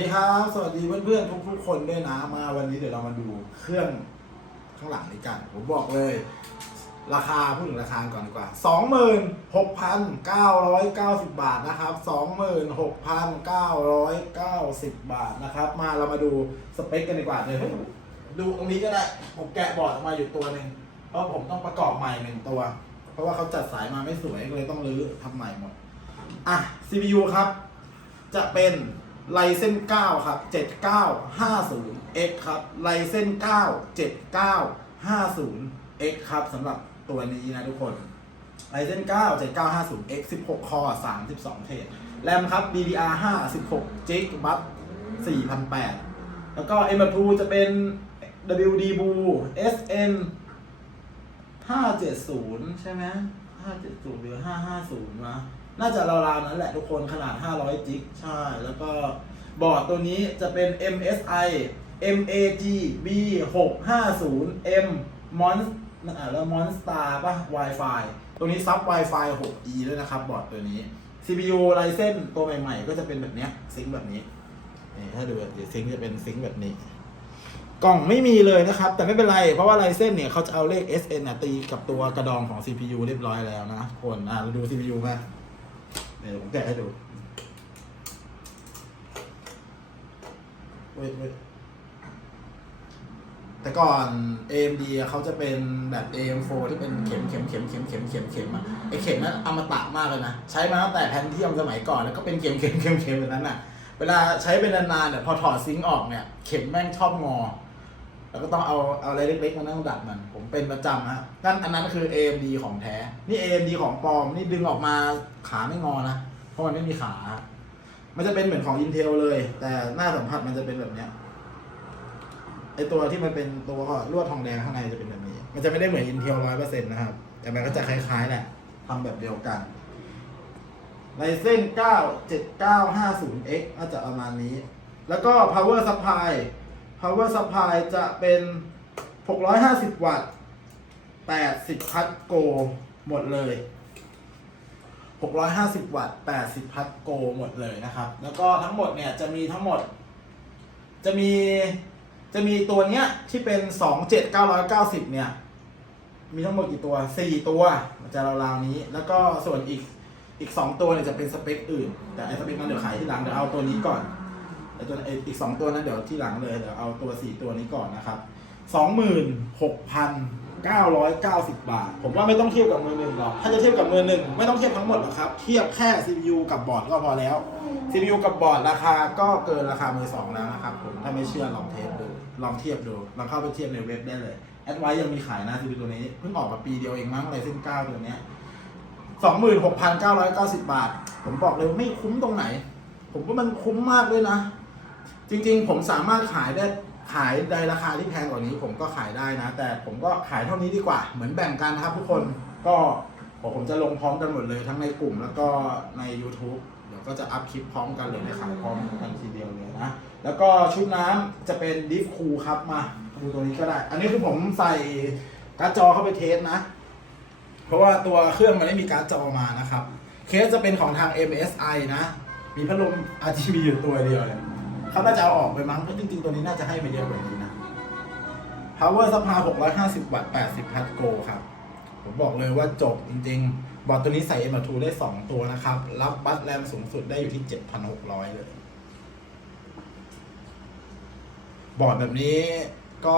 ดีครับ สวัสดีเพื่อนๆทุกๆคนด้วยนะ มาวันนี้เดี๋ยวเรามาดูเครื่องข้างหลังนี้กัน ผมบอกเลย ราคาพูดถึงราคาก่อนดีกว่า 26,990 บาทนะครับ 26,990 บาทนะครับ มาเรามาดูสเปคกันดีกว่าเลยดูตรงนี้ก็ได้ ผมแกะบอร์ดออกมาอยู่ตัวหนึ่งเพราะผมต้องประกอบใหม่หนึ่งตัว เพราะว่าเขาจัดสายมาไม่สวยก็เลยต้องรื้อทำใหม่หมด อะ CPU ครับ จะเป็น ไลเซน9ครับ 7950X ครับไลเซน9 7950X ครับสำหรับตัวนี้นะทุกคนไลเซน9 7950X 16 คอ 32 เทรดแรมครับ DDR5 16 g b บัฟ4008 แล้วก็ M2 จะเป็น WD Blue SN 570 ใช่ไหม570 หรือ 550วะ น่าจะราวๆนั้นแหละทุกคนขนาด 500 จิก ใช่ แล้วก็บอร์ดตัวนี้จะเป็น MSI MAG B650M Mon อ่าแล้ว Monstar ป่ะ Wi-Fi ตัวนี้ซับ Wi-Fi 6E ด้วยนะครับบอร์ดตัวนี้ CPU Ryzen ตัวใหม่ๆ ก็จะเป็นแบบเนี้ยซิงค์แบบนี้นี่ถ้าดูเดี๋ยวซิงค์จะเป็นซิงค์แบบนี้ กล่องไม่มีเลยนะครับ แต่ไม่เป็นไร เพราะว่า Ryzen เนี่ยเขาจะเอาเลข SN น่ะตีกับตัวกระดองของ CPU เรียบร้อยแล้วนะคนอะเราดู CPU มา เดี๋ยวผมแกะให้ดูเว้ยเว้ยแต่ก่อน AMD เขาจะเป็นแบบ AM4 ที่เป็นเข็มเข็มเข็มเข็มเข็มเข็มเข็มอะไอเข็มนั้นอมตะมากเลยนะ ใช้มาตั้งแต่แพนเทียมสมัยก่อนแล้วก็เป็นเข็มเข็มเข็มเข็มแบบนั้นอะเวลาใช้เป็นนานๆเนี่ยพอถอดซิงค์ออกเนี่ย เข็มแม่งชอบงอ แล้วก็ต้องเอาเอาอะไรเล็กๆมานั่งดัดมัน ผมเป็นประจำฮะนั่นอันนั้นคือ AMD ของแท้ นี่ AMD ของปลอม นี่ดึงออกมาขาไม่งอนะ เพราะมันไม่มีขา มันจะเป็นเหมือนของ Intel เลย แต่หน้าสัมผัสมันจะเป็นแบบเนี้ย ไอตัวที่มันเป็นตัวลวดทองแดงข้างในจะเป็นแบบนี้ มันจะไม่ได้เหมือน Intel ร้อยเปอร์เซ็นต์นะครับ แต่มันก็จะคล้ายๆแหละทำแบบเดียวกัน Ryzen 9 7950X น่าจะประมาณนี้ แล้วก็ power supply power supply จะเป็น 650 วัตต์ 80 พัทโก หมดเลย 650 วัตต์ 80 พัทโก หมดเลยนะครับ แล้วก็ทั้งหมดเนี่ยจะมีทั้งหมด จะมี จะมีตัวเนี้ยที่เป็น 27990 เนี่ย มีทั้งหมดกี่ตัว 4 ตัว มันจะราวๆนี้ แล้วก็ส่วนอีก อีก 2 ตัวเนี่ยจะเป็นสเปคอื่น แต่ไอ้สเปคนั้นเดี๋ยวขายที่หลัง เดี๋ยวเอาตัวนี้ก่อน ไอ้ตัวไอ้อีก2ตัวนั้นเดี๋ยวที่หลังเลยเดี๋ยวเอาตัว4ตัวนี้ก่อนนะครับ26,990บบาท ผมว่าไม่ต้องเทียบกับมือหนึ่งหรอกถ้าจะเทียบกับมือหนึ่งไม่ต้องเทียบทั้งหมดหรอกครับ เทียบแค่ CPU กับบอร์ดก็พอแล้ว CPU กับบอร์ดราคาก็เกินราคามือสองแล้วนะครับผมถ้าไม่เชื่อลองเทสดูลองเทียบดูลองเข้าไปเทียบในเว็บได้เลยแอดไวยังมีขายนะ CPU ตัวนี้เพิ่งออกมาปีเดียวเองมั้งไรเส้นเก้าตัวเนี้ยสองหมื่นหกพันเก้าร้อยเก้าสิบาท ผมบอกเลยไม่คุ้มตรงไหน ผมว่ามันคุ้มมากเลยนะ จริงๆ ผมสามารถขายได้ขายในราคาที่แพงกว่านี้ ผมก็ขายได้นะ แต่ผมก็ขายเท่านี้ดีกว่า เหมือนแบ่งกันนะครับทุกคนก็ผมจะลงพร้อมกันหมดเลยทั้งในกลุ่มแล้วก็ใน YouTube เดี๋ยวก็จะอัพคลิปพร้อมกันเลยได้ขายพร้อมกันทีเดียวเลยนะ แล้วก็ชุดน้ำจะเป็นดิฟคูครับมาดูตัวนี้ก็ได้ อันนี้คือผมใส่การ์ดจอเข้าไปเทสนะ เพราะว่าตัวเครื่องมันไม่มีการ์ดจอมานะครับ เคสจะเป็นของทาง MSI นะ มีพัดลม RGB อยู่ตัวเดียวเลย เขาน่าจะเอาออกไปมั้งเพราะจริงๆ ตัวนี้น่าจะให้มาเยอะกว่านี้นะ Power Supply 650 วัตต์ 80 พัทโกครับ ผมบอกเลยว่าจบจริงๆ บอร์ดตัวนี้ใส่ M2 ได้ 2 ตัวนะครับ รับบัตแรมสูงสุดได้อยู่ที่ 7,600 เลย บอร์ดแบบนี้ก็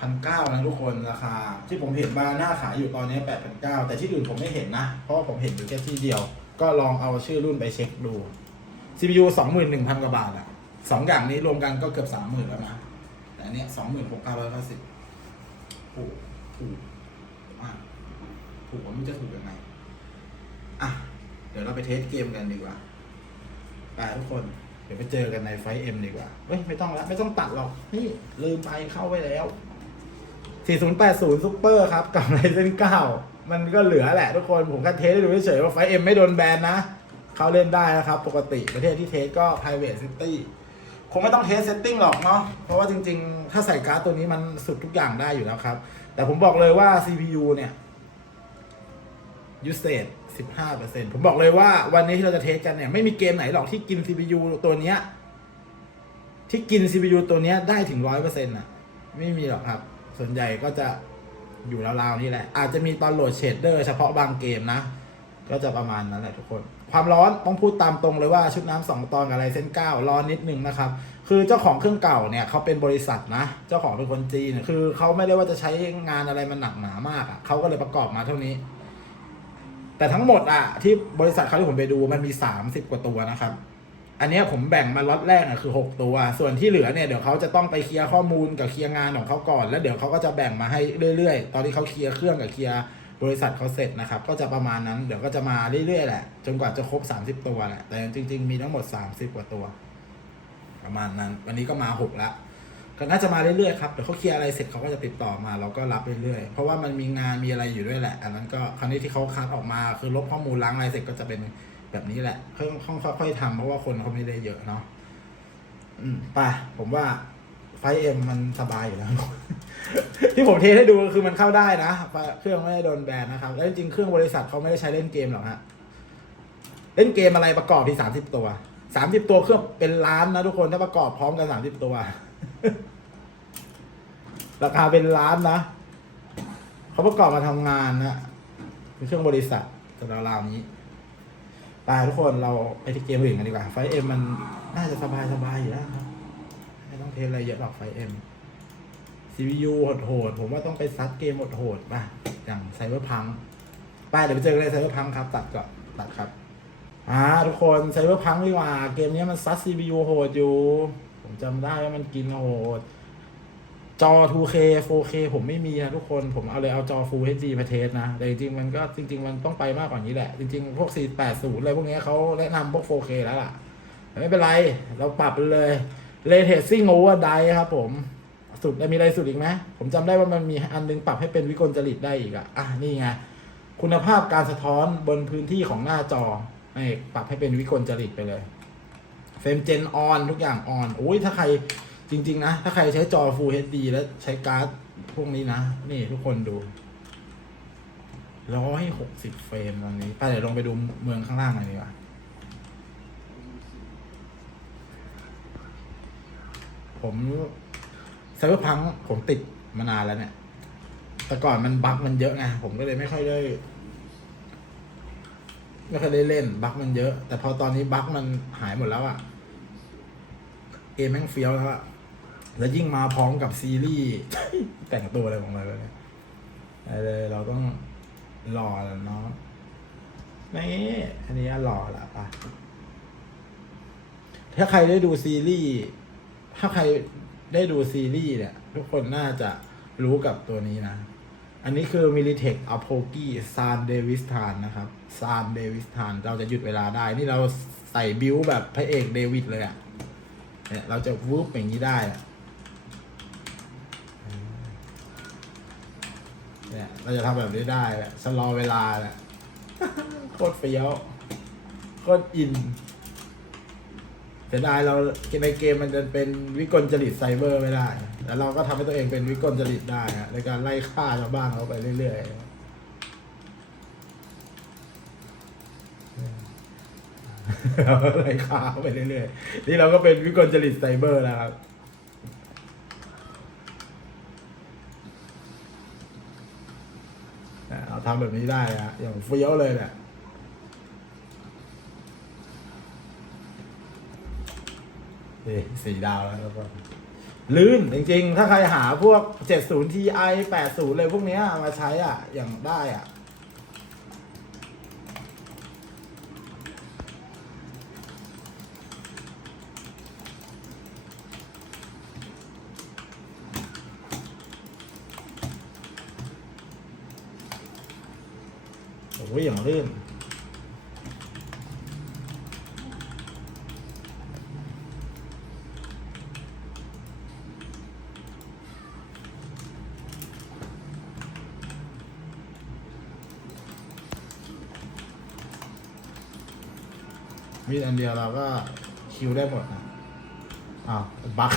8,900 นะทุกคนราคา ที่ผมเห็นมาหน้าขายอยู่ตอนนี้ 8,900 แต่ที่อื่นผมไม่เห็นนะ เพราะผมเห็นอยู่แค่ที่เดียว ก็ลองเอาชื่อรุ่นไปเช็คดู CPU 21,000 กว่าบาทอะ สองอย่างนี้รวมกันก็เกือบ30,000แล้วนะ แต่อันเนี้ย26,990ถูกถูกมากถูกว่ามันจะถูกยังไง อะ เดี๋ยวเราไปเทสเกมกันดีกว่าไปทุกคน เดี๋ยวไปเจอกันในไฟเอ็มดีกว่าเฮ้ย ไม่ต้องแล้ว ไม่ต้องตัดหรอก นี่ลืมไปเข้าไว้แล้ว 4080 Super ครับกับไรเซน9มันก็เหลือแหละทุกคน ผมก็เทสให้ดูเฉยๆว่าไฟเอ็มไม่โดนแบนนะ เขาเล่นได้นะครับ ปกติประเทศที่เทสก็ private city คงไม่ต้องเทสเซตติ้งหรอกเนาะ เพราะว่าจริงๆ ถ้าใส่การ์ดตัวนี้มันสุดทุกอย่างได้อยู่แล้วครับ แต่ผมบอกเลยว่า CPU เนี่ย usage 15%ผมบอกเลยว่าวันนี้ที่เราจะเทสกันเนี่ย ไม่มีเกมไหนหรอกที่กิน CPU ตัวเนี้ยที่กิน CPU ตัวเนี้ยได้ถึงร้อยเปอร์เซ็นต์อะ ไม่มีหรอกครับ ส่วนใหญ่ก็จะอยู่ราวๆนี่แหละ อาจจะมีตอนโหลดเชดเดอร์เฉพาะบางเกมนะ ก็จะประมาณนั้นแหละทุกคน ความร้อนต้องพูดตามตรงเลยว่าชุดน้ำสองตอนกับไรเส้นเก้าร้อนนิดนึงนะครับ คือเจ้าของเครื่องเก่าเนี่ยเขาเป็นบริษัทนะ เจ้าของเป็นคนจีนคือเขาไม่ได้ว่าจะใช้งานอะไรมันหนักหนามากอะเขาก็เลยประกอบมาเท่านี้ แต่ทั้งหมดอะที่บริษัทเขาที่ผมไปดูมันมีสามสิบกว่าตัวนะครับอันนี้ผมแบ่งมาล็อตแรกอะคือหกตัว ส่วนที่เหลือเนี่ยเดี๋ยวเขาจะต้องไปเคลียร์ข้อมูลกับเคลียร์งานของเขาก่อน แล้วเดี๋ยวเขาก็จะแบ่งมาให้เรื่อยๆ ตอนที่เขาเคลียร์เครื่องกับเคลียร์ บริษัทเขาเสร็จนะครับ ก็จะประมาณนั้น เดี๋ยวก็จะมาเรื่อยๆแหละ จนกว่าจะครบ 30 ตัวแหละ แต่จริง ๆ มีทั้งหมด 30 กว่าตัว ประมาณนั้น วันนี้ก็มาหกละ ก็น่าจะมาเรื่อยๆครับ เดี๋ยวเขาเคลียร์อะไรเสร็จเขาก็จะติดต่อมา เราก็รับเรื่อยๆ เพราะว่ามันมีงานมีอะไรอยู่ด้วยแหละ อันนั้นก็คราวนี้ที่เขาคัดออกมา คือลบข้อมูลล้างอะไรเสร็จก็จะเป็นแบบนี้แหละค่อยๆค่อยๆทำเพราะว่าคนเขาไม่ได้เยอะเนาะ อืม ไป่ะผมว่า เอ็มมันสบายอยู่แล้ว ที่ผมเทสให้ดูคือมันเข้าได้นะ เครื่องไม่ได้โดนแบนนะครับ แล้วจริงๆเครื่องบริษัทเขาไม่ได้ใช้เล่นเกมหรอกฮะ เล่นเกมอะไรประกอบที่สามสิบตัวสามสิบตัวเครื่องเป็นล้านนะทุกคนถ้าประกอบพร้อมกันสามสิบตัว ราคาเป็นล้านนะเขาประกอบมาทำงานนะเป็นเครื่องบริษัทแต่ราวๆนี้ไปทุกคนเราไปที่เกมอื่นกันดีกว่าไฟเอ็มมันน่าจะสบายสบายอยู่แล้วครับ ต้องเทสอะไรเยอะหรอกไฟเอ็ม CPU โหดๆผมว่าต้องไปซัดเกมโหดๆป่ะ อย่างไซเบอร์พังไปเดี๋ยวไปเจอกันในไซเบอร์พังครับ ตัดก่อนตัดครับ อ่า ทุกคนไซเบอร์พังดีกว่า เกมนี้มันซัด CPU โหดอยู่ ผมจำได้ว่ามันกินโหด จอ 2K 4K ผมไม่มีนะทุกคน ผมเอาเลยเอาจอ Full HD มาเทสนะ แต่จริงๆมันก็จริง ๆ มันต้องไปมากกว่านี้แหละ จริงๆ พวก 480อะไรพวกเนี้ยเขาแนะนำพวก 4K แล้วล่ะ ไม่เป็นไร เราปรับเลย Ray Tracing Over Die ครับผมสุดมีอะไรสุดอีกไหมผมจำได้ว่ามันมีอันนึงปรับให้เป็นวิกลจริตได้อีกอะอะนี่ไงคุณภาพการสะท้อนบนพื้นที่ของหน้าจอนี่ปรับให้เป็นวิกลจริตไปเลยเฟรมเจนออนทุกอย่างออนโอ้ยถ้าใครจริง ๆ นะ ถ้าใครใช้จอ Full HD แล้วใช้การ์ดพวกนี้นะ นี่ทุกคนดูร้อยหกสิบเฟรมตอนนี้ไปเดี๋ยวลงไปดูเมืองข้างล่างหน่อยดีกว่า ผมไซเบอร์พังผมติดมานานแล้วเนี่ย แต่ก่อนมันบั๊กมันเยอะไงผมก็เลยไม่ค่อยได้ไม่ค่อยได้เล่นบั๊กมันเยอะ แต่พอตอนนี้บั๊กมันหายหมดแล้วอะเกมแม่งเฟี้ยวแล้วอะแล้วยิ่งมาพร้อมกับซีรีส์แต่งตัวอะไรของเราเนี่ยเอาเลยเราต้องรอแล้วเนาะนี่อันนี้รอละปะถ้าใครได้ดูซีรีส์ ถ้าใครได้ดูซีรีส์เนี่ย ทุกคนน่าจะรู้กับตัวนี้นะ อันนี้คือ Militech a p o g i ซานเดวิสทานนะครับซานเดวิสทานเราจะหยุดเวลาได้ นี่เราใส่บิวแบบพระเอกเดวิดเลยอะเนี่ยเราจะวูบอย่างนี้ได้เนี่ยเราจะทำแบบนี้ได้แหละชะลอเวลาแหละโคตรเฟี้ยวโคตรอิน สียดายเราในเกมมันจะเป็นวิกลจริตไซเบอร์ไม่ได้แล้วเราก็ทำให้ตัวเองเป็นวิกลจริตได้ในการไล่ฆ่าชาวบ้านเขาไปเรื่อยๆไล่ฆ่าเขาไปเรื่อยๆ นี่เราก็เป็นวิกลจริตไซเบอร์แล้วครับเราทำแบบนี้ได้อะอย่างเฟี้ยวเลยแหละ นี่สี่ดาวแล้วครับลื่นจริงๆ ถ้าใครหาพวก 70 Ti 80 เลยพวกเนี้ยมาใช้อะ อย่างได้อะ โอ้ยอย่างลื่น มีดอันเดียวเราก็คิวได้หมดนะอ้าวบัก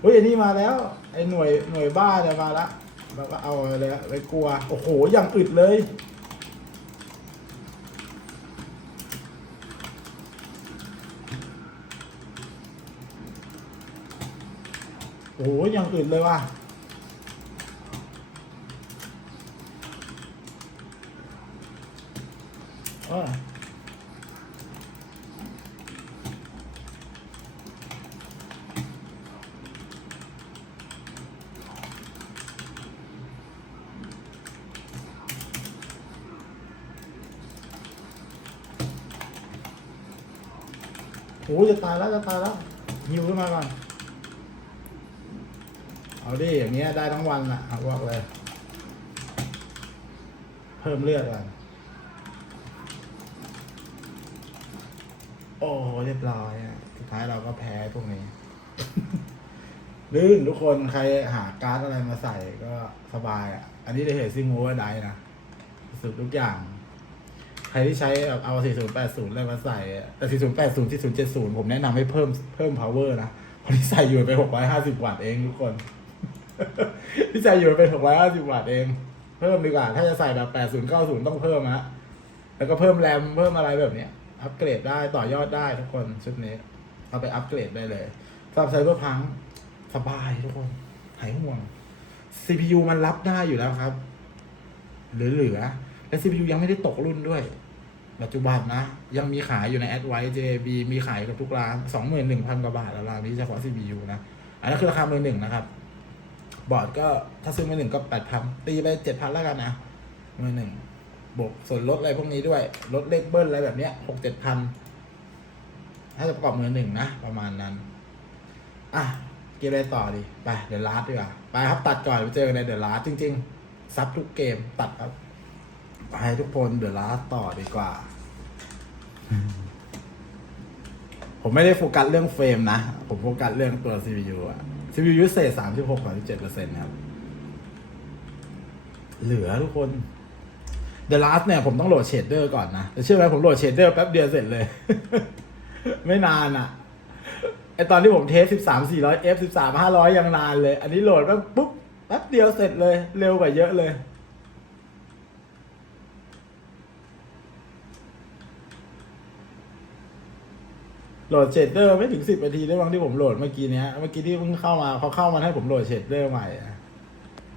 เฮ้ยอันนี้มาแล้ว ไอ้หน่วยหน่วยบ้าเนี่ยมาละเราก็เอาเลยไปกลัว โอ้โหอย่างอึดเลย โอ้ยยังอื่นเลยว่ะเออ โอ้ยจะตายแล้วจะตายแล้วหิวขึ้นมาก่อน เอาดิอย่างเงี้ยได้ทั้งวันอะเอาบอกเลย เพิ่มเลือดก่อนโอ้เรียบร้อยสุดท้ายเราก็แพ้พวกนี้ลื่นทุกคนใครหาการ์ดอะไรมาใส่ก็สบายอะ อันนี้ได้เห็นซิงโอเวอร์ได้นะสุดทุกอย่าง รที่ใช้เอา 4080อะไรมาใส่แต่ 4080 4070 ผมแนะนำให้เพิ่มเพิ่ม power นะเพราะที่ใส่อยู่ไป 650 วัตต์เองทุกคน ที่ใส่อยู่เป็น650 วัตต์เอง เพิ่มดีกว่า ถ้าจะใส่แบบ 80 90 ต้องเพิ่มฮะแล้วก็เพิ่มแรมเพิ่มอะไรแบบเนี้ย อัปเกรดได้ต่อยอดได้ทุกคนชุดนี้ เอาไปอัปเกรดได้เลยสำหรับไซเบอร์พังสบายทุกคนหายห่วง CPU มันรับได้อยู่แล้วครับ เหลือๆและ CPU ยังไม่ได้ตกรุ่นด้วย ปัจจุบันนะ ยังมีขายอยู่ใน a d v i c e JB มีขายกับทุกร้าน21,000กว่าบาทแล้วร้านนี้เฉพาะ CPU นะ อันนั้นคือราคามือหนึ่งนะครับ บอร์ดก็ถ้าซื้อมือหนึ่งก็8,000ตีไป7,000แล้วกันนะมือหนึ่งบวกส่วนลดอะไรพวกนี้ด้วยลดเลขเบิ้ลอะไรแบบเนี้ย6 7,000ถ้าจะประกอบมือหนึ่งนะ ประมาณนั้น อะเกมอะไรต่อดี ไปเดี๋ยวลาดดีกว่า ไปครับตัดก่อนไปเจอกันในเดี๋ยวลาดจริง ๆ ซับทุกเกมตัดครับ ไปทุกคนเดี๋ยวลาดต่อดีกว่า ผมไม่ได้โฟกัสเรื่องเฟรมนะ ผมโฟกัสเรื่องตัว CPU อะ CPU ยูเศษสามสิบหกสิบเจ็ดเปอร์เซ็นต์ครับ เหลือทุกคน The Last เนี่ย ผมต้องโหลดเชดเดอร์ก่อนนะแต่เชื่อไหมผมโหลดเชดเดอร์แป๊บเดียวเสร็จเลย ไม่นานอะไอตอนที่ผมเทสสิบสามสี่ร้อย F สิบสามห้าร้อยยังนานเลย อันนี้โหลดแป๊บปุ๊บแป๊บเดียวเสร็จเลย เร็วกว่าเยอะเลย โหลดเชดเดอร์ไม่ถึงสิบนาทีได้บ้างที่ผมโหลดเมื่อกี้เนี้ยเมื่อกี้ที่เพิ่งเข้ามาเขาเข้ามาให้ผมโหลดเชดเดอร์ใหม่อะ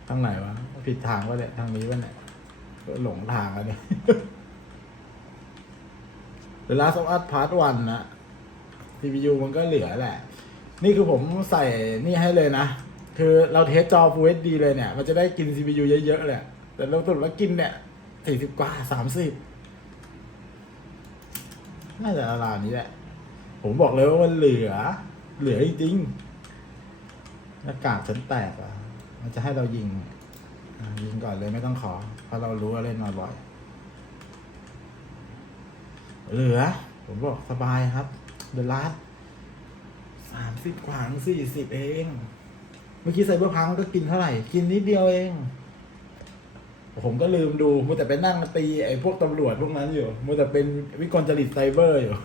ทางไหนวะ ผิดทางวะเนี่ยทางนี้วะเนี่ยหลงทางอันนี้ The Last of Us Part 1นะ CPU มันก็เหลือแหละ นี่คือผมใส่นี่ให้เลยนะ คือเราเทสจอ Full HD เลยเนี่ย มันจะได้กิน CPU เยอะๆเลย แต่เราสุดว่ากินเนี่ยสี่สิบกว่าสามสิบน่าจะราวนี้แหละ ผมบอกเลยว่ามันเหลือ เหลือจริงๆหน้ากากฉันแตกอะ มันจะให้เรายิง ยิงก่อนเลยไม่ต้องขอ เพราะเรารู้ว่าเล่นมาบ่อย เหลือ ผมบอกสบายครับ เดลัสสามสิบกว่าสี่สิบเอง เมื่อกี้ไซเบอร์พังก็กินเท่าไหร่ กินนิดเดียวเอง ผมก็ลืมดูมัวแต่ไปนั่งตีไอ้พวกตำรวจพวกนั้นอยู่มัวแต่เป็นวิกลจริตไซเบอร์อยู่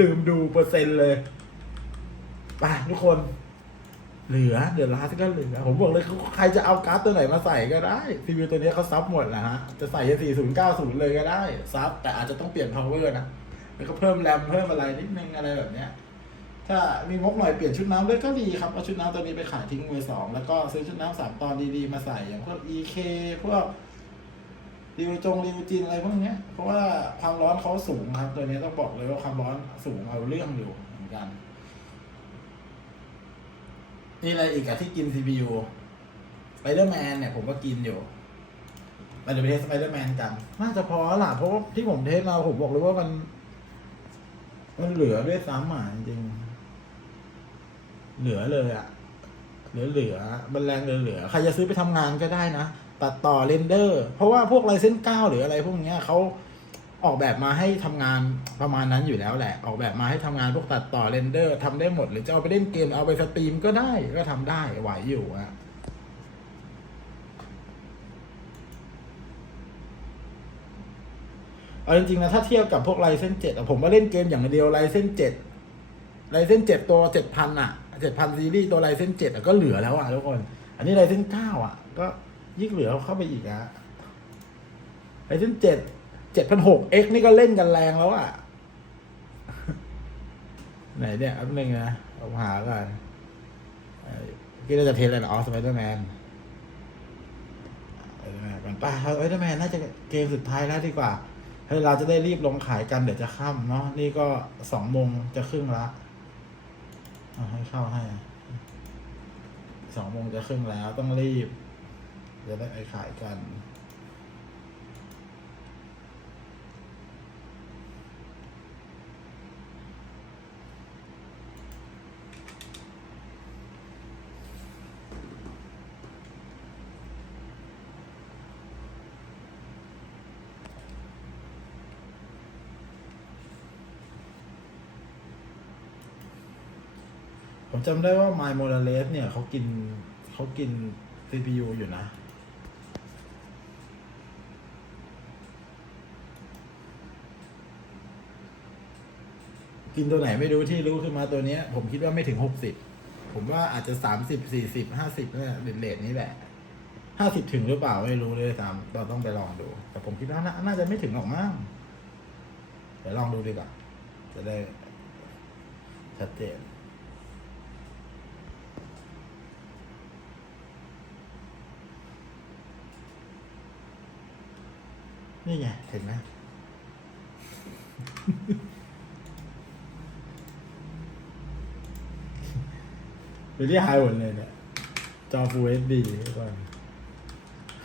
ลืมดูเปอร์เซ็นต์เลยไปทุกคน เหลือเดี๋ยวร้านก็เหลือ ผมบอกเลยใครจะเอาการ์ดตัวไหนมาใส่ก็ได้ซีวีตัวนี้เขาซับหมดนะฮะ จะใส่สี่ศูนย์เก้าศูนย์เลยก็ได้ ซับ แต่อาจจะต้องเปลี่ยน power นะ แล้วก็เพิ่มแรมเพิ่มอะไรนิดนึงอะไรแบบเนี้ยถ้ามีงบหน่อยเปลี่ยนชุดน้ำด้วยก็ดีครับเอาชุดน้ำตัวนี้ไปขายทิ้งมือสองแล้วก็ซื้อชุดน้ำสามตอนดีๆมาใส่อย่างพวก EK พวก ริวจงริวจินอะไรพวกเนี้ย เพราะว่าความร้อนเขาสูงครับ ตัวนี้ต้องบอกเลยว่าความร้อนสูงเอาเรื่องอยู่เหมือนกัน นี่อะไรอีกอะที่กิน CPU สไปเดอร์แมนเนี่ยผมก็กินอยู่เราจะไปเทสสไปเดอร์แมนกัน น่าจะพอละเพราะว่าที่ผมเทสมาผมบอกเลยว่ามัน มันเหลือด้วยซ้ำอะจริงๆเหลือเลยอะเหลือเหลือมันแรงเหลือเหลือใครจะซื้อไปทำงานก็ได้นะ ตัดต่อเรนเดอร์ เพราะว่าพวกไลเซนเก้าหรืออะไรพวกเนี้ยเขาออกแบบมาให้ทำงานประมาณนั้นอยู่แล้วแหละ ออกแบบมาให้ทำงานพวกตัดต่อเรนเดอร์ทำได้หมด หรือจะเอาไปเล่นเกมเอาไปสตรีมก็ได้ก็ทำได้ไหวอยู่อะเอาจริงๆนะถ้าเทียบกับพวกไลเซนเจ็ดผมว่าเล่นเกมอย่างเดียวไลเซนเจ็ดไลเซนเจ็ดตัวเจ็ดพันอะเจ็ดพันซีรีส์ตัวไลเซนเจ็ดก็เหลือแล้วอะทุกคน อันนี้ไลเซนเก้าอะก็ ยิ่งเหลือเข้าไปอีกอะไลเซนเจ็ดเจ็ดพันหกเอ็กนี่ก็เล่นกันแรงแล้วอะไหนเนี่ยอันหนึ่งนะผมหาก่อกี้เราจะเทสอะไรนะออสไปเดอร์แมนไปเดอร์แมนกันป่ะสไปเดอร์แมนน่าจะเกมสุดท้ายแล้วดีกว่าเฮ้ยเราจะได้รีบลงขายกันเดี๋ยวจะค่ำเนาะนี่ก็สองโมงจะครึ่งละให้เข้าให้สองโมงจะครึ่งแล้วต้องรีบ จะได้ขายกันผมจำได้ว่า My m o r a l e s เนี่ยเขากินเขากิน CPU อยู่นะ กินตัวไหนไม่รู้ที่รู้ขึ้นมาตัวเนี้ย ผมคิดว่าไม่ถึงหกสิบผมว่าอาจจะสามสิบสี่สิบห้าสิบเนี่ยเลทนี้แหละห้าสิบถึงหรือเปล่าไม่รู้เลยตามเราต้องไปลองดู แต่ผมคิดว่าน่าน่าจะไม่ถึงหรอกมั้งเดี๋ยวลองดูดีกว่าจะได้ชัดเจนนี่ไงเห็นไหม เป็นที่ไฮหมดเลยเนี่ย จอ Full HD ก่อน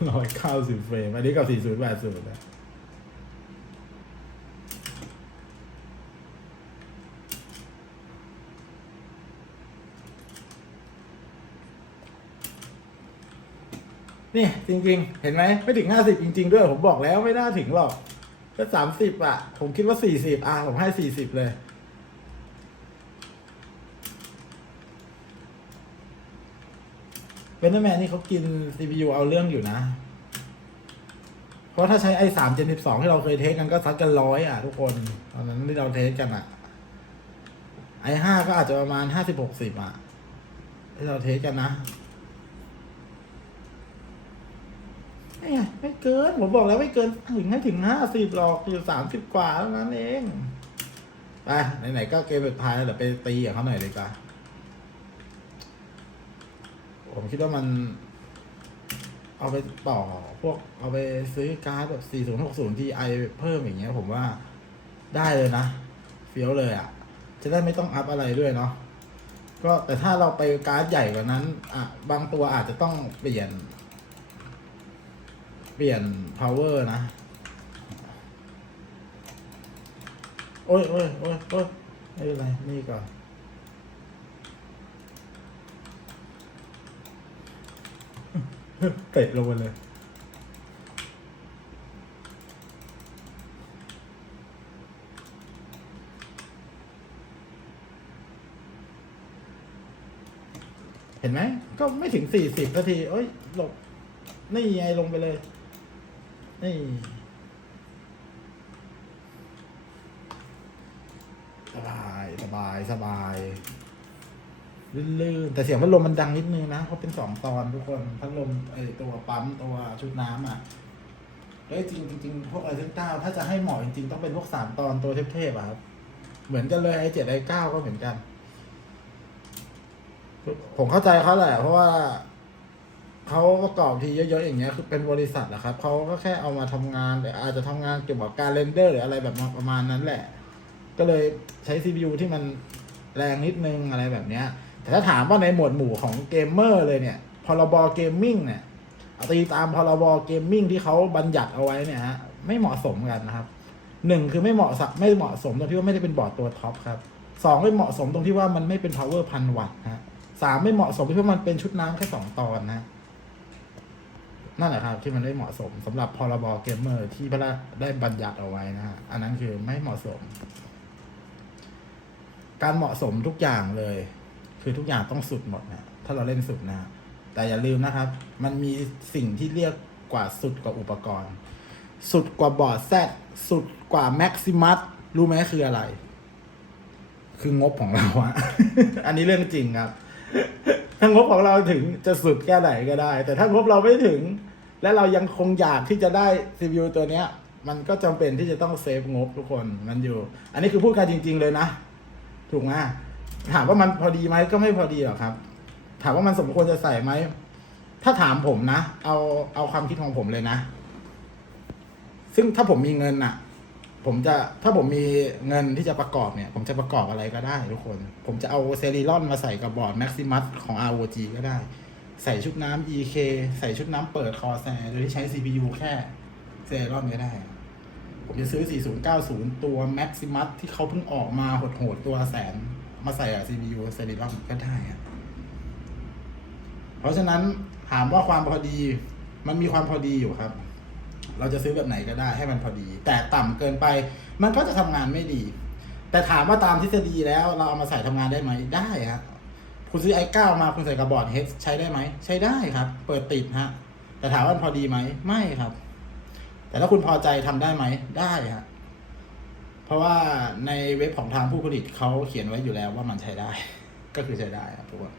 ร้อยเก้าสิบเฟรม อันนี้กับสี่ศูนย์แปดศูนย์นะนี่จริง ๆ เห็นไหมไม่ถึงห้าสิบจริง ๆ ด้วย ผมบอกแล้วไม่น่าถึงหรอก ก็สามสิบอะ ผมคิดว่าสี่สิบอะ ผมให้สี่สิบเลย เวนเดอร์แมนนี่เขากิน CPU เอาเรื่องอยู่นะ เพราะถ้าใช้ i 3 Gen 12 ที่เราเคยเทสกันก็ซัดกันร้อยอะทุกคน ตอนนั้นที่เราเทสกันอะ i 5 ก็อาจจะประมาณห้าสิบหกสิบอะ ที่เราเทสกันนะไม่ไม่เกิน ผมบอกแล้วไม่เกินถึงให้ถึงห้าสิบหรอกอยู่สามสิบกว่าเท่านั้นเอง ไปไหนๆก็เกมสุดท้ายแล้วเดี๋ยวไปตีกับเขาหน่อยเลยกว่า ผมคิดว่ามัน เอาไปต่อพวกเอาไปซื้อการ์ดแบบ 4060 Ti เพิ่มอย่างเงี้ย ผมว่าได้เลยนะ เฟี้ยวเลยอะ จะได้ไม่ต้องอัพอะไรด้วยเนาะก็แต่ถ้าเราไปการ์ดใหญ่กว่านั้น อะ บางตัวอาจจะต้องเปลี่ยน เปลี่ยน power นะ โอ้ยโอ้ยโอ้ยโอ้ยไม่เป็นไร นี่ก่อน เตะลงไปเลย เห็นไหม ก็ไม่ถึงสี่สิบนาทีเอ้ยหลบ นี่ไงลงไปเลย นี่สบาย สบาย สบาย ลื่นๆ แต่เสียงพัดลมมันดังนิดนึงนะเพราะเป็นสองตอนทุกคนพัดลมไอตัวปั๊มตัวชุดน้ำอะเอ้ยจริงจริงพวกไอเซนต้าถ้าจะให้เหมาะจริง ๆ ต้องเป็นพวกสามตอนตัวเทพๆอะครับเหมือนกันเลยไอเจ็ดไอเก้าก็เหมือนกัน ผมเข้าใจเขาแหละ เพราะว่าเขาประกอบทีเยอะๆอย่างเงี้ยคือเป็นบริษัทนะครับเขาก็แค่เอามาทำงานแต่อาจจะทำงานเกี่ยวกับการเรนเดอร์หรืออะไรแบบประมาณนั้นแหละ ก็เลยใช้ CPU ที่มันแรงนิดนึงอะไรแบบเนี้ย แต่ถ้าถามว่าในหมวดหมู่ของเกมเมอร์เลยเนี่ยพรบเกมมิ่งเนี่ยเอาตีตามพรบเกมมิ่งที่เขาบัญญัติเอาไว้เนี่ยฮะไม่เหมาะสมกันนะครับหนึ่งคือไม่เหมาะสมไม่เหมาะสมตรงที่ว่าไม่ได้เป็นบอร์ดตัวท็อปครับสองไม่เหมาะสมตรงที่ว่ามันไม่เป็น power พันวัตต์นะฮะสามไม่เหมาะสมที่ว่ามันเป็นชุดน้ำแค่สองตอนนะนั่นแหละครับที่มันไม่เหมาะสมสำหรับพรบเกมเมอร์ที่พระราได้บัญญัติเอาไว้นะฮะอันนั้นคือไม่เหมาะสม การเหมาะสมทุกอย่างเลย คือทุกอย่างต้องสุดหมดนะถ้าเราเล่นสุดนะ แต่อย่าลืมนะครับ มันมีสิ่งที่เรียกกว่าสุดกว่าอุปกรณ์ สุดกว่าบอร์ดแซดสุดกว่าแม็กซิมัสรู้ไหมคืออะไร คืองบของเราอะอันนี้เรื่องจริงครับถ้างบของเราถึงจะสุดแค่ไหนก็ได้ แต่ถ้างบเราไม่ถึง และเรายังคงอยากที่จะได้ CPU ตัวเนี้ย มันก็จำเป็นที่จะต้องเซฟงบทุกคนมันอยู่ อันนี้คือพูดกันจริง ๆ เลยนะ ถูกไหม ถามว่ามันพอดีไหมก็ไม่พอดีหรอกครับ ถามว่ามันสมควรจะใส่ไหม ถ้าถามผมนะ เอาเอาความคิดของผมเลยนะ ซึ่งถ้าผมมีเงินน่ะผมจะถ้าผมมีเงินที่จะประกอบเนี่ย ผมจะประกอบอะไรก็ได้ทุกคน ผมจะเอาเซรีลอนมาใส่กับบอร์ด Maximus ของ ROG ก็ได้ ใส่ชุดน้ำ EK ใส่ชุดน้ำเปิดคอแซโดยที่ใช้ CPU แค่เซรีลอนก็ได้ ผมจะซื้อ 4090 ตัว Maximus ที่เขาเพิ่งออกมาโหดๆตัวแสน มาใส่กับ CPU เซรีลอนก็ได้อะเพราะฉะนั้นถามว่าความพอดี มันมีความพอดีอยู่ครับ เราจะซื้อแบบไหนก็ได้ให้มันพอดี แต่ต่ำเกินไป มันก็จะทำงานไม่ดี แต่ถามว่าตามทฤษฎีแล้วเราเอามาใส่ทำงานได้ไหมได้ฮะคุณซื้อ i9 มาคุณใส่กับบอร์ดเฮดใช้ได้ไหม ใช้ได้ครับ เปิดติดฮะแต่ถามว่าพอดีไหมไม่ครับ แต่ถ้าคุณพอใจทำได้ไหมได้ฮะ เพราะว่าในเว็บของทางผู้ผลิตเขาเขียนไว้อยู่แล้วว่ามันใช้ได้ ก็คือใช้ได้ครับทุกคน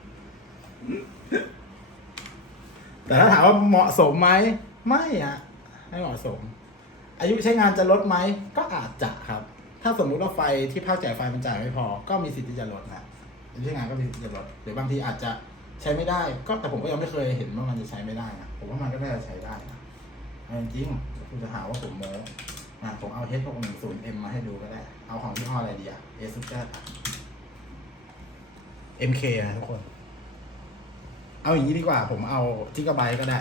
แต่ถ้าถามว่าเหมาะสมไหมไม่อะไม่เหมาะสม อายุใช้งานจะลดไหมก็อาจจะครับ ถ้าสมมุติว่าไฟที่ภาคจ่ายไฟมันจ่ายไม่พอ ก็มีสิทธิ์ที่จะลดนะอายุใช้งานก็มีสิทธิ์ที่จะลดหรือบางทีอาจจะใช้ไม่ได้ ก็แต่ผมก็ยังไม่เคยเห็นว่ามันจะใช้ไม่ได้นะผมว่ามันก็น่าจะใช้ได้นะจริงๆคุณจะหาว่าผมโม้ นะผมเอา H 6 1 0 M มาให้ดูก็ได้ เอาของที่ห้ออะไรดีอะ a s u s MK นะทุกคน เอาอย่างนี้ดีกว่า ผมเอาจิกะไบต์ก็ได้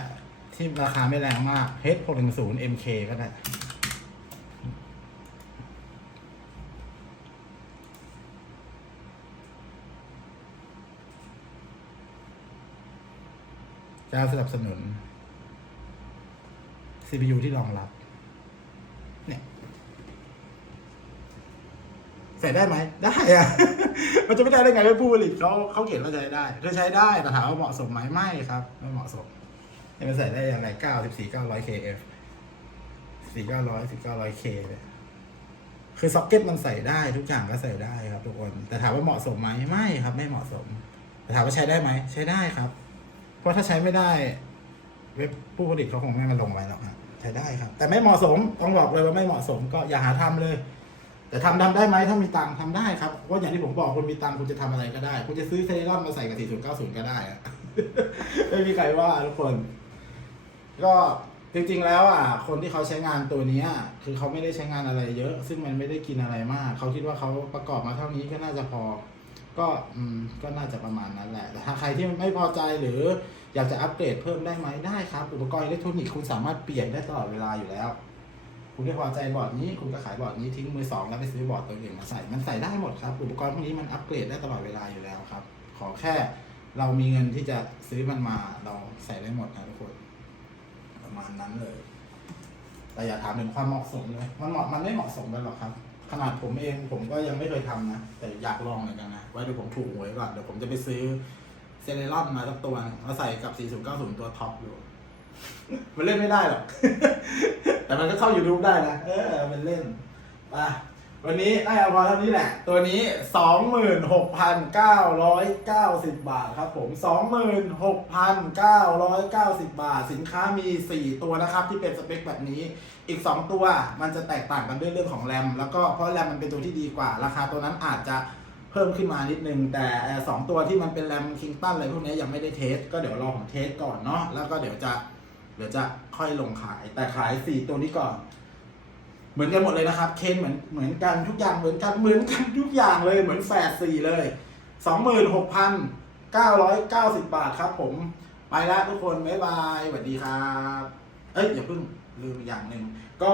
ที่ราคาไม่แรงมาก H 6 1 0 MK ก็ได้จะสนับสนุน CPU ที่รองรับ เนี่ย ใส่ได้ไหมได้อะมันจะไม่ได้ได้ไงว่าผู้ผลิตเขาเขาเขียนว่าใช้ได้คือใช้ได้แต่ถามว่าเหมาะสมไหมไม่ครับไม่เหมาะสมจะไปใส่ได้อย่างไรเก้าสิบสี่เก้าร้อย KF สี่เก้าร้อยสิบเก้าร้อยเคเลยคือซ็อกเก็ตมันใส่ได้ทุกอย่างก็ใส่ได้ครับทุกคน แต่ถามว่าเหมาะสมไหมไม่ครับ ไม่เหมาะสม แต่ถามว่าใช้ได้ไหมใช้ได้ครับ เพราะถ้าใช้ไม่ได้เว็บผู้ผลิตเขาคงไม่มาลงไว้หรอกฮะใช้ได้ครับ แต่ไม่เหมาะสมต้องบอกเลยว่าไม่เหมาะสมก็อย่าหาทำเลย แต่ทำทำได้ไหมถ้ามีตังค์ทำได้ครับเพราะอย่างที่ผมบอกคุณมีตังค์คุณจะทำอะไรก็ได้ คุณจะซื้อเซรั่มมาใส่กับ 4090 ก็ได้ ไม่มีใครว่าทุกคน ก็จริงๆแล้วอะคนที่เขาใช้งานตัวนี้คือเขาไม่ได้ใช้งานอะไรเยอะ ซึ่งมันไม่ได้กินอะไรมาก เขาคิดว่าเขาประกอบมาเท่านี้ก็น่าจะพอ ก็อืมก็น่าจะประมาณนั้นแหละ แต่ถ้าใครที่ไม่พอใจหรือ อยากจะอัปเกรดเพิ่มได้ไหมได้ครับ อุปกรณ์อิเล็กทรอนิกส์คุณสามารถเปลี่ยนได้ตลอดเวลาอยู่แล้ว คุณไม่พอใจบอร์ดนี้คุณก็ขายบอร์ดนี้ทิ้งมือสองแล้วไปซื้อบอร์ดตัวอื่นมาใส่ มันใส่ได้หมดครับ อุปกรณ์พวกนี้มันอัปเกรดได้ตลอดเวลาอยู่แล้วครับ ขอแค่เรามีเงินที่จะซื้อมันมาเราใส่ได้หมดนะทุกคนประมาณนั้นเลย แต่อย่าถามถึงความเหมาะสมเลย มันเหมาะมันไม่เหมาะสมกันหรอกครับ ขนาดผมเองผมก็ยังไม่เคยทำนะ แต่อยากลองเหมือนกันนะ ไว้เดี๋ยวผมถูกหวยก่อน เดี๋ยวผมจะไปซื้อเซเลรอนมาสักตัวมาใส่กับ 4090 ตัวท็อปอยู่ มันเล่นไม่ได้หรอก แต่มันก็เข้า YouTube ได้นะ เออ มันเล่นไปวันนี้ได้เอาพอเท่านี้แหละ ตัวนี้ 26,990 บาทครับผม 26,990 บาท สินค้ามี 4 ตัวนะครับ ที่เป็นสเปคแบบนี้ อีก 2 ตัวมันจะแตกต่างกันด้วยเรื่องของแรม แล้วก็เพราะแรมมันเป็นตัวที่ดีกว่า ราคาตัวนั้นอาจจะเพิ่มขึ้นมานิดนึง แต่สองตัวที่มันเป็นแรมคิงตันอะไรพวกนี้ยังไม่ได้เทส ก็เดี๋ยวรอผมเทสก่อนเนาะ แล้วก็เดี๋ยวจะ ดี๋ยวจะค่อยลงขาย แต่ขายสี่ตัวนี้ก่อน เหมือนกันหมดเลยนะครับ เคนเหมือนเหมือนกันทุกอย่างเหมือนกันเหมือนกันทุกอย่างเลยเหมือนแฝดสี่เลยสองหมื่นหกพันเก้าร้อยเก้าสิบบาทครับ ผมไปแล้วทุกคนบ๊ายบายสวัสดีครับ เอ้ยอย่าเพิ่งลืมอย่างหนึ่งก็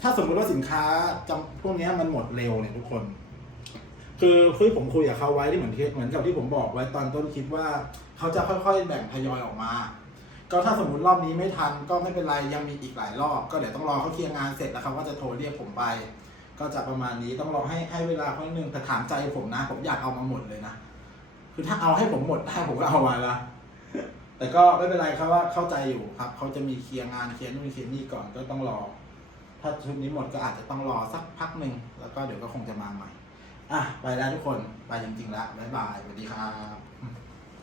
ถ้าสมมุติว่าสินค้าจำพวกนี้มันหมดเร็วเนี่ยทุกคน คือคือผมคุยกับเขาไว้ที่เหมือนที่เหมือนกับที่ผมบอกไว้ตอนต้นคลิปว่า เขาจะค่อยๆ แบ่งทยอยออกมา ก็ถ้าสมมติรอบนี้ไม่ทันก็ไม่เป็นไรยังมีอีกหลายรอบ ก็เดี๋ยวต้องรอเขาเคลียร์งานเสร็จแล้วเขาก็จะโทรเรียกผมไป ก็จะประมาณนี้ต้องรอให้ให้เวลาเขานิดนึงแต่ถามใจผมนะ ผมอยากเอามาหมดเลยนะคือถ้าเอาให้ผมหมดได้ผมก็เอามาละแต่ก็ไม่เป็นไรครับว่าเข้าใจอยู่ครับเขาจะมีเคลียร์งานเคลียร์นู่นเคลียร์นี่ก่อนก็ต้องรอ ถ้าชุดนี้หมดก็อาจจะต้องรอสักพักหนึ่งแล้วก็เดี๋ยวก็คงจะมาใหม่อะไปแล้วทุกคนไปจริงๆแล้วบ๊ายบายสวัสดีครับ